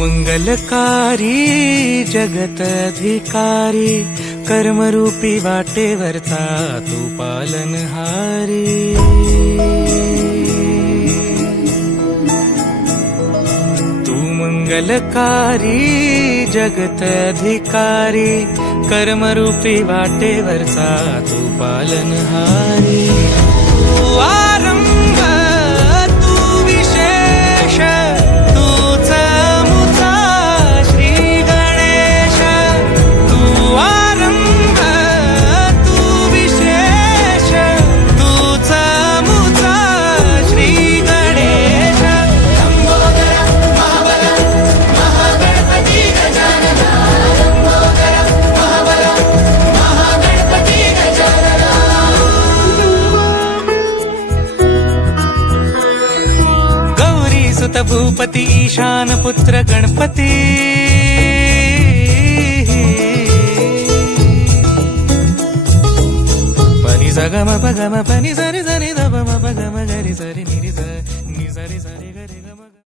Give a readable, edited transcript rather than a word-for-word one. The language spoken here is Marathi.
मंगलकारी जगतधिकारी कर्मरूपी वाटेवरचा तू पालनहारी। तू मंगलकारी जगतधिकारी कर्मरूपी वाटेवरचा तू पालनहारी। तू आरंभ तू विशेष तूच मुचा श्री गणेश। तू आरंभ तू विशेष तूच मुचा श्री गणेश। लंबोदर महाबल महागणपती गजानन। लंबोदर महाबल महागणपती गजानन। गौरी सुत भूपती ईशान पुत्र गणपती। पनि स ग म प ग म पनि स रे स रे ध प म प ग म ग रे स रे नि रे स नि स रे स रे ग रे।